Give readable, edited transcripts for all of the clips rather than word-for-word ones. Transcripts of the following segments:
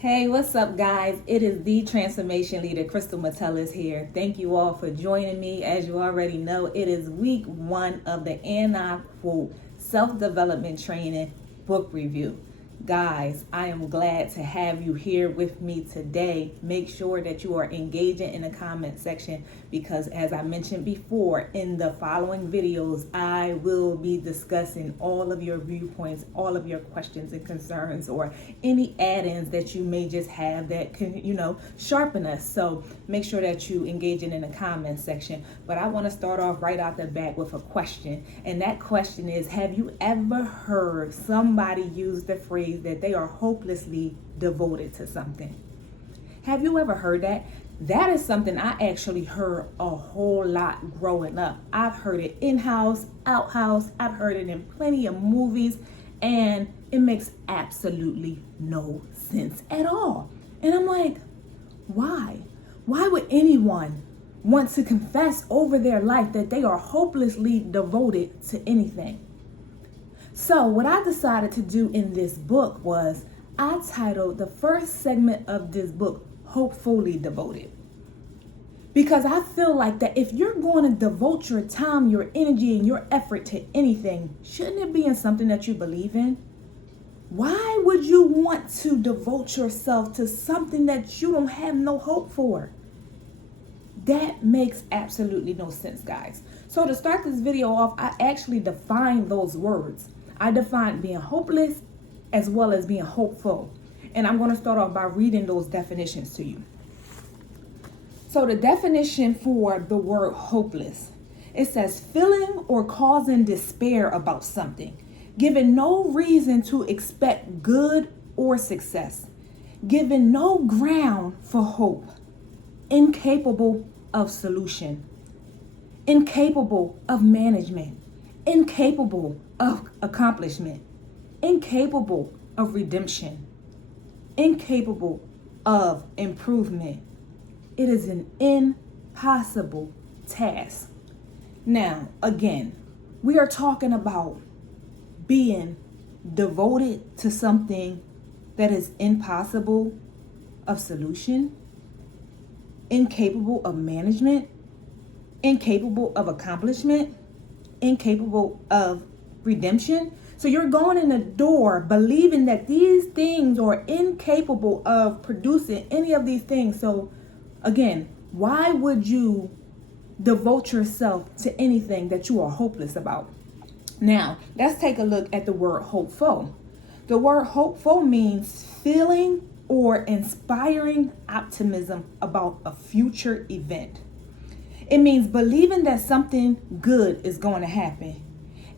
Hey, what's up, guys? It is the transformation leader, Crystal Metellus here. Thank you all for joining me. As you already know, it is week 1 of the And I Quote Self-Development Training book review. Guys, I am glad to have you here with me today. Make sure that you are engaging in the comment section because, as I mentioned before, in the following videos, I will be discussing all of your viewpoints, all of your questions and concerns, or any add-ins that you may just have that can, sharpen us. So make sure that you engage in the comment section. But I want to start off right out the back with a question. And that question is, have you ever heard somebody use the phrase that they are hopelessly devoted to something? Have you ever heard that? That is something I actually heard a whole lot growing up. I've heard it in-house, out-house. I've heard it in plenty of movies, and it makes absolutely no sense at all. And I'm like, why? Why would anyone want to confess over their life that they are hopelessly devoted to anything? So what I decided to do in this book was I titled the first segment of this book, Hopefully Devoted. Because I feel like that if you're going to devote your time, your energy, and your effort to anything, shouldn't it be in something that you believe in? Why would you want to devote yourself to something that you don't have no hope for? That makes absolutely no sense, guys. So to start this video off, I actually defined those words. I defined being hopeless as well as being hopeful. And I'm going to start off by reading those definitions to you. So the definition for the word hopeless, it says feeling or causing despair about something, giving no reason to expect good or success, giving no ground for hope, incapable of solution, incapable of management, incapable of accomplishment, incapable of redemption, incapable of improvement. It is an impossible task. Now, again, we are talking about being devoted to something that is impossible of solution, incapable of management, incapable of accomplishment, incapable of redemption. So you're going in the door believing that these things are incapable of producing any of these things. So again, why would you devote yourself to anything that you are hopeless about? Now, let's take a look at the word hopeful. The word hopeful means feeling or inspiring optimism about a future event. It means believing that something good is going to happen.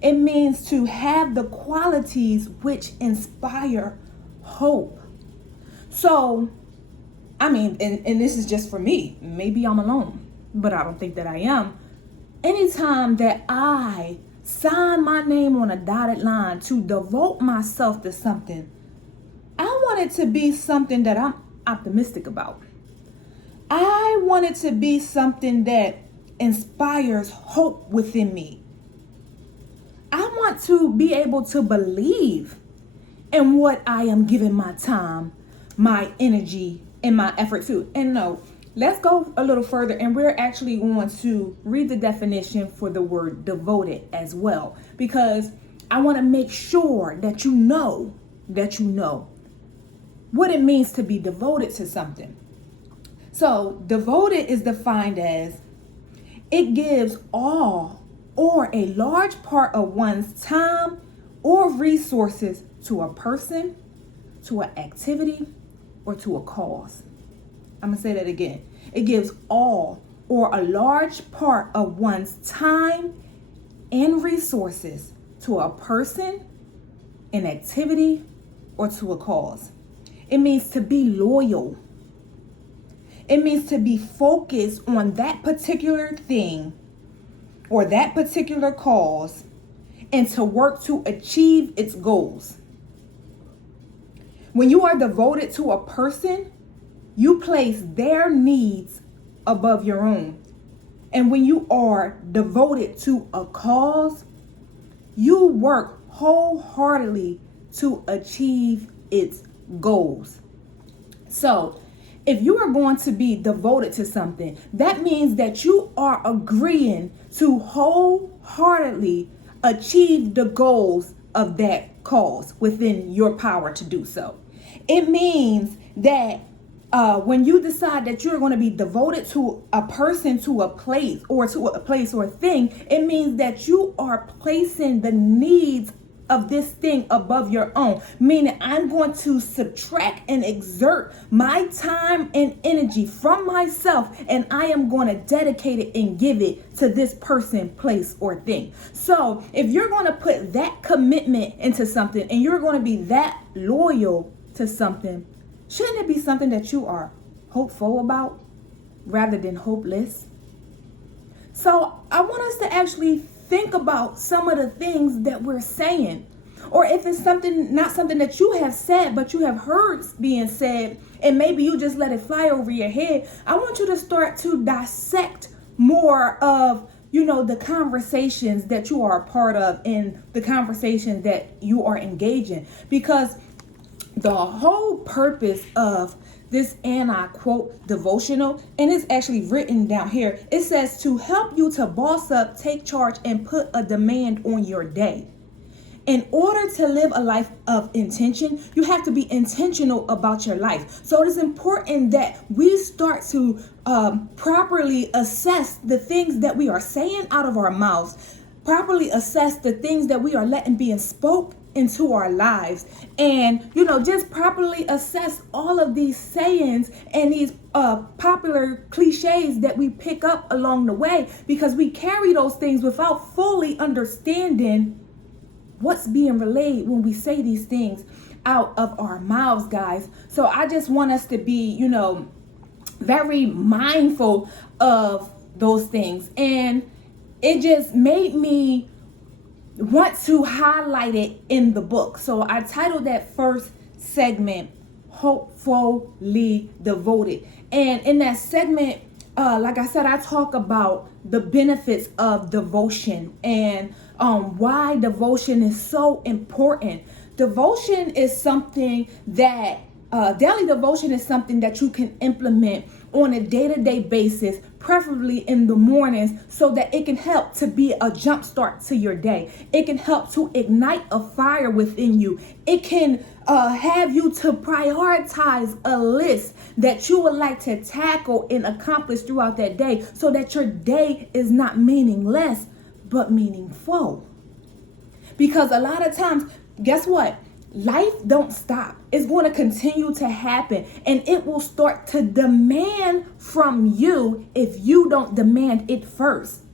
It means to have the qualities which inspire hope. So, and this is just for me. Maybe I'm alone, but I don't think that I am. Anytime that I sign my name on a dotted line to devote myself to something, I want it to be something that I'm optimistic about. I want it to be something that inspires hope within me. I want to be able to believe in what I am giving my time, my energy, and my effort to. And no, let's go a little further, and we're actually going to read the definition for the word devoted as well, because I want to make sure that you know what it means to be devoted to something. So devoted is defined as it gives all or a large part of one's time or resources to a person, to an activity, or to a cause. I'm going to say that again. It gives all or a large part of one's time and resources to a person, an activity, or to a cause. It means to be loyal. It means to be focused on that particular thing or that particular cause and to work to achieve its goals. When you are devoted to a person, you place their needs above your own. And when you are devoted to a cause, you work wholeheartedly to achieve its goals. So if you are going to be devoted to something, that means that you are agreeing to wholeheartedly achieve the goals of that cause within your power to do so. It means that when you decide that you're going to be devoted to a person, to a place or a thing, it means that you are placing the needs of this thing above your own, meaning I'm going to subtract and exert my time and energy from myself, and I am going to dedicate it and give it to this person, place, or thing. So if you're going to put that commitment into something and you're going to be that loyal to something, shouldn't it be something that you are hopeful about rather than hopeless? So I want us to actually think about some of the things that we're saying. Or if it's not something that you have said, but you have heard being said, and maybe you just let it fly over your head, I want you to start to dissect more of, the conversations that you are a part of and the conversations that you are engaging. Because the whole purpose of this, and I quote, devotional, and it's actually written down here. It says to help you to boss up, take charge, and put a demand on your day. In order to live a life of intention, you have to be intentional about your life. So it is important that we start to properly assess the things that we are saying out of our mouths, properly assess the things that we are letting being spoke into our lives, and just properly assess all of these sayings and these popular cliches that we pick up along the way, because we carry those things without fully understanding what's being relayed when we say these things out of our mouths, guys. So I just want us to be very mindful of those things, and it just made me want to highlight it in the book. So I titled that first segment Hopefully Devoted, and in that segment, like I said, I talk about the benefits of devotion and why devotion is so important. Devotion is something that daily devotion is something that you can implement on a day-to-day basis, preferably in the mornings, so that it can help to be a jump start to your day. It can help to ignite a fire within you. It can have you to prioritize a list that you would like to tackle and accomplish throughout that day, so that your day is not meaningless, but meaningful. Because a lot of times, guess what? Life don't stop. It's going to continue to happen, and it will start to demand from you if you don't demand it first.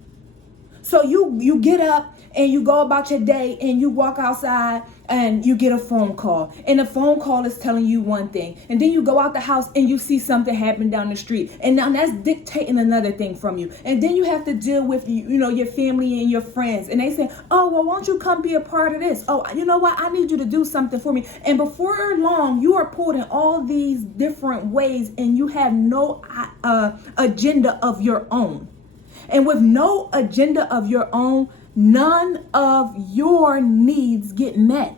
So you get up and you go about your day and you walk outside and you get a phone call, and the phone call is telling you one thing, and then you go out the house and you see something happen down the street, and now that's dictating another thing from you. And then you have to deal with your family and your friends, and they say, oh, well, won't you come be a part of this? Oh, you know what, I need you to do something for me. And before long, you are pulled in all these different ways, and you have no agenda of your own. And with no agenda of your own, none of your needs get met.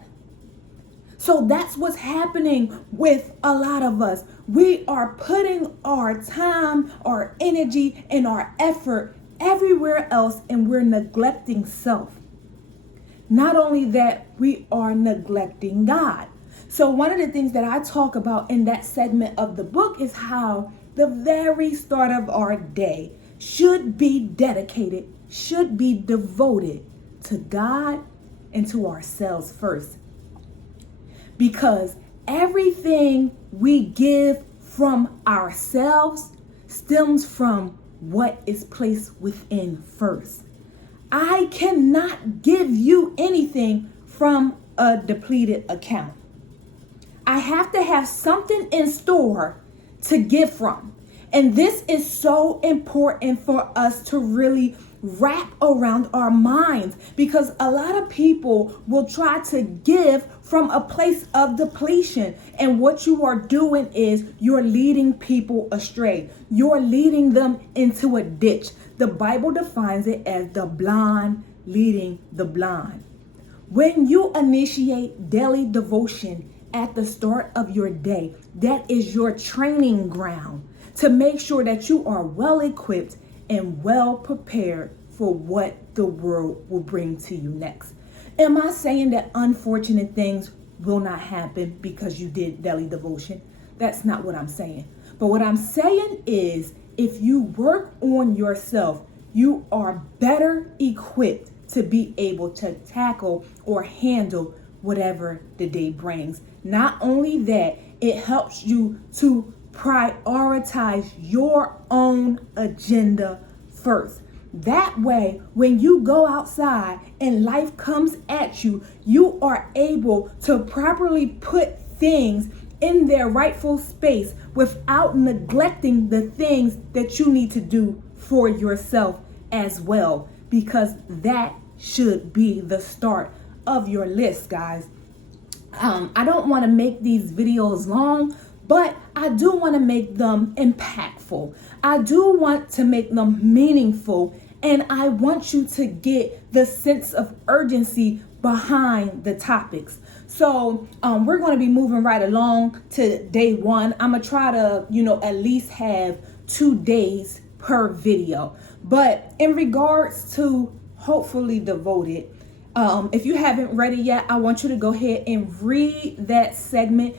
So that's what's happening with a lot of us. We are putting our time, our energy, and our effort everywhere else, and we're neglecting self. Not only that, we are neglecting God. So one of the things that I talk about in that segment of the book is how the very start of our day should be dedicated, should be devoted to God and to ourselves first. Because everything we give from ourselves stems from what is placed within first. I cannot give you anything from a depleted account. I have to have something in store to give from. And this is so important for us to really wrap around our minds, because a lot of people will try to give from a place of depletion. And what you are doing is you're leading people astray. You're leading them into a ditch. The Bible defines it as the blind leading the blind. When you initiate daily devotion at the start of your day. That is your training ground to make sure that you are well equipped and well prepared for what the world will bring to you next. Am I saying that unfortunate things will not happen because you did daily devotion? That's not what I'm saying. But what I'm saying is, if you work on yourself, you are better equipped to be able to tackle or handle whatever the day brings. Not only that, it helps you to prioritize your own agenda first. That way, when you go outside and life comes at you, you are able to properly put things in their rightful space without neglecting the things that you need to do for yourself as well, because that should be the start of your list, guys. I don't want to make these videos long, but I do want to make them impactful. I do want to make them meaningful, and I want you to get the sense of urgency behind the topics. So we're going to be moving right along to day one. I'm going to try to, at least have 2 days per video. But in regards to hopefully devoted, if you haven't read it yet, I want you to go ahead and read that segment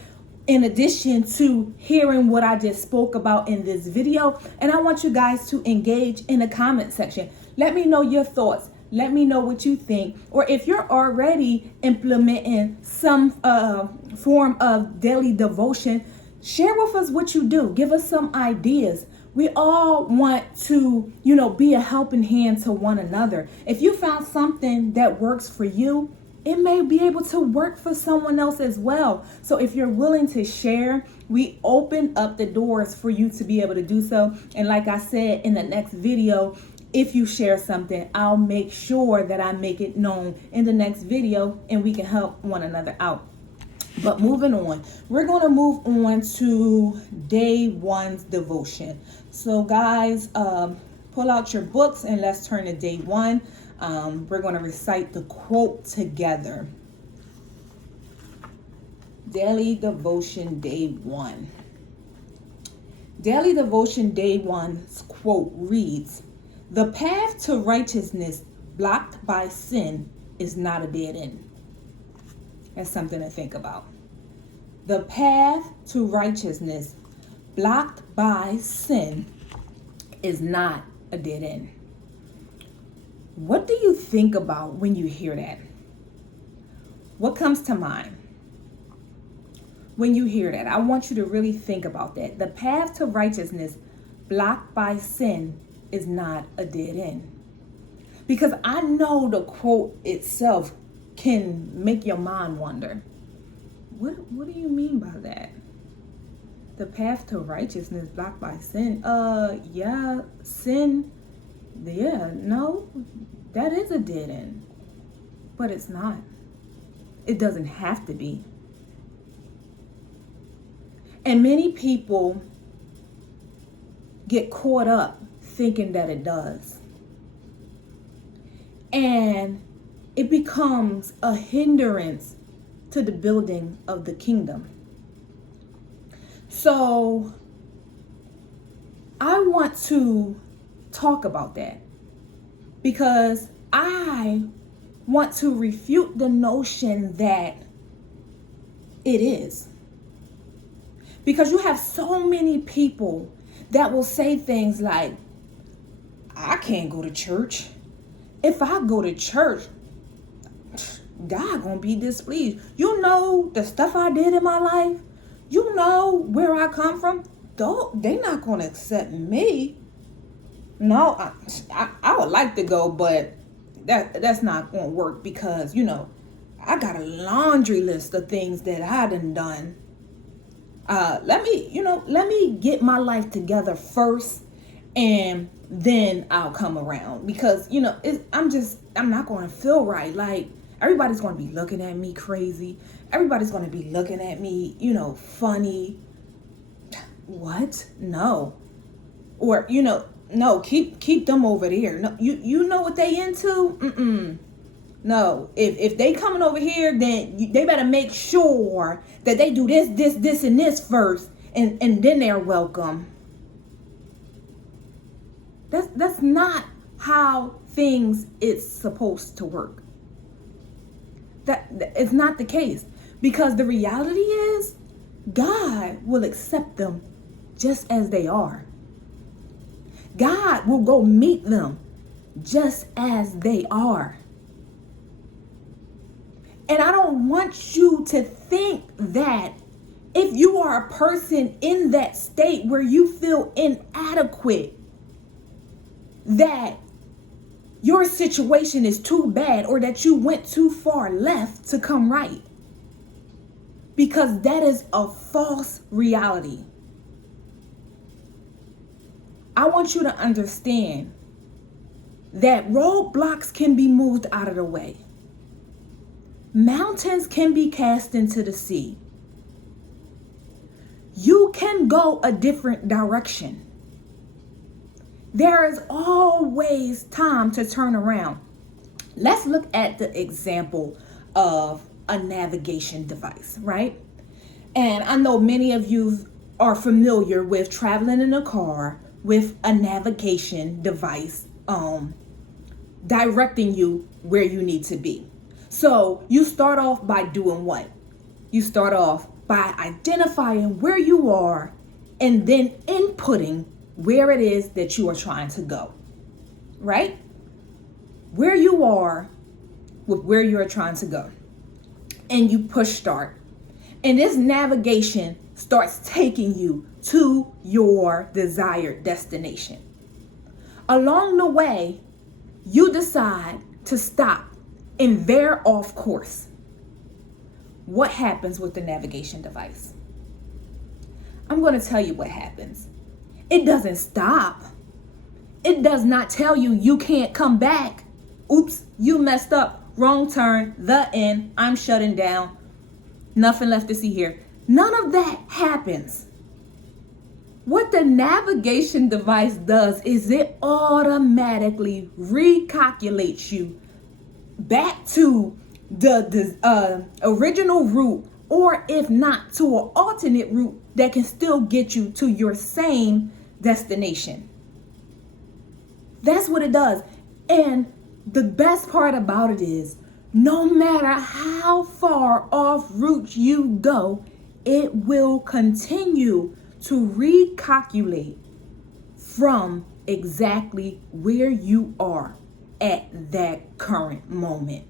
in addition to hearing what I just spoke about in this video. And I want you guys to engage in the comment section. Let me know your thoughts. Let me know what you think. Or if you're already implementing some form of daily devotion, share with us what you do. Give us some ideas. We all want to, be a helping hand to one another. If you found something that works for you, it may be able to work for someone else as well. So if you're willing to share, we open up the doors for you to be able to do so. And like I said in the next video, if you share something, I'll make sure that I make it known in the next video and we can help one another out. But moving on, we're going to move on to day one's devotion. So guys, pull out your books and let's turn to day one. We're going to recite the quote together. Daily devotion day one. Daily devotion day one's quote reads, "The path to righteousness blocked by sin is not a dead end." That's something to think about. The path to righteousness blocked by sin is not a dead end. What do you think about when you hear that? What comes to mind when you hear that? I want you to really think about that. The path to righteousness blocked by sin is not a dead end. Because I know the quote itself can make your mind wonder. What do you mean by that? The path to righteousness blocked by sin. Sin. Yeah, no, that is a dead end. But it's not. It doesn't have to be. And many people get caught up thinking that it does. And it becomes a hindrance to the building of the kingdom. So I want to talk about that because I want to refute the notion that it is. Because you have so many people that will say things like, I can't go to church. If I go to church, God gonna be displeased. You know the stuff I did in my life. You know where I come from. They're not gonna accept me. No, I would like to go, but that's not gonna work because I got a laundry list of things that I done. Let me get my life together first, and then I'll come around because I'm not gonna feel right. Like, everybody's going to be looking at me crazy. Everybody's going to be looking at me, funny. What? No. Or, no, keep them over there. No, you know what they into? No, if they coming over here, then they better make sure that they do this, and this first, and then they're welcome. That's not how things is supposed to work. That it's not the case, because the reality is God will accept them just as they are. God will go meet them just as they are. And I don't want you to think that if you are a person in that state where you feel inadequate, that your situation is too bad or that you went too far left to come right. Because that is a false reality. I want you to understand that roadblocks can be moved out of the way. Mountains can be cast into the sea. You can go a different direction. There is always time to turn around. Let's look at the example of a navigation device, right? And I know many of you are familiar with traveling in a car with a navigation device directing you where you need to be. So you start off by doing what? You start off by identifying where you are and then inputting where it is that you are trying to go, right? Where you are with where you are trying to go. And you push start. And this navigation starts taking you to your desired destination. Along the way, you decide to stop and veer off course. What happens with the navigation device? I'm going to tell you what happens. It doesn't stop. It does not tell you you can't come back. Oops, you messed up. Wrong turn, the end, I'm shutting down. Nothing left to see here. None of that happens. What the navigation device does is it automatically recalculates you back to the original route, or if not, to an alternate route that can still get you to your same destination. That's what it does. And the best part about it is, no matter how far off route you go, it will continue to recalculate from exactly where you are at that current moment.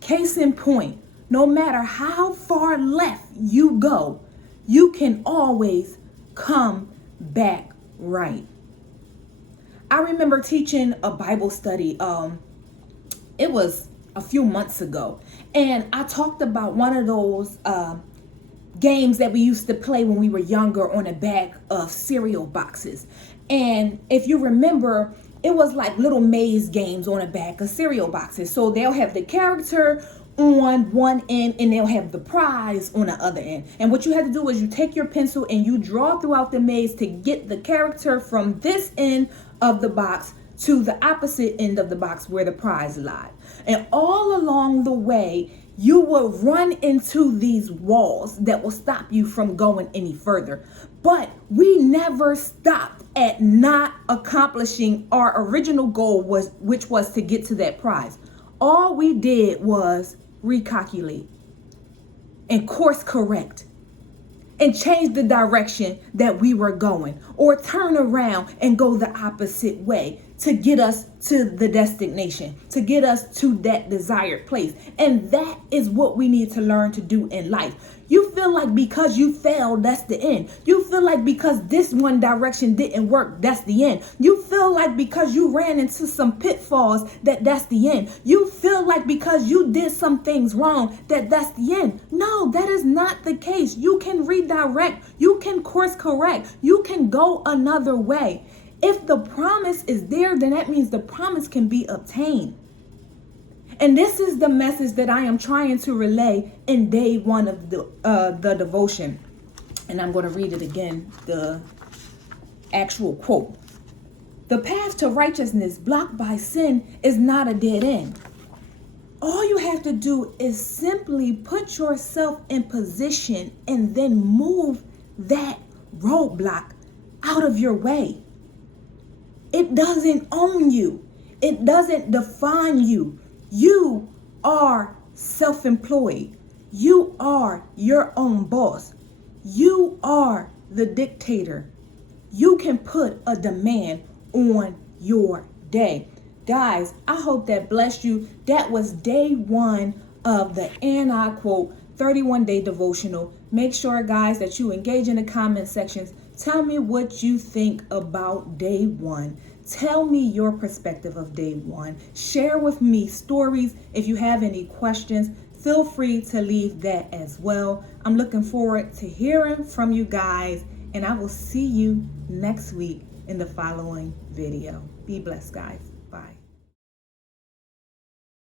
Case in point, no matter how far left you go, you can always come back right. I remember teaching a Bible study. It was a few months ago, and I talked about one of those games that we used to play when we were younger on the back of cereal boxes. And if you remember, it was like little maze games on the back of cereal boxes. So they'll have the character on one end and they'll have the prize on the other end. And what you had to do is you take your pencil and you draw throughout the maze to get the character from this end of the box to the opposite end of the box where the prize lied. And all along the way, you will run into these walls that will stop you from going any further. But we never stopped at not accomplishing our original goal, which was to get to that prize. All we did was recalculate and course correct and change the direction that we were going, or turn around and go the opposite way to get us to the destination, to get us to that desired place. And that is what we need to learn to do in life. You feel like because you failed, that's the end. You feel like because this one direction didn't work, that's the end. You feel like because you ran into some pitfalls, that's the end. You feel like because you did some things wrong, that's the end. No, that is not the case. You can redirect. You can course correct. You can go another way. If the promise is there, then that means the promise can be obtained. And this is the message that I am trying to relay in day one of the devotion. And I'm going to read it again, the actual quote. The path to righteousness blocked by sin is not a dead end. All you have to do is simply put yourself in position and then move that roadblock out of your way. It doesn't own you. It doesn't define you. You are self-employed. You are your own boss. You are the dictator. You can put a demand on your day. Guys, I hope that blessed you. That was day 1 of the And I Quote 31-day devotional. Make sure, guys, that you engage in the comment sections. Tell me what you think about day 1. Tell me your perspective of day 1. Share with me stories. If you have any questions, feel free to leave that as well. I'm looking forward to hearing from you guys, and I will see you next week in the following video. Be blessed, guys.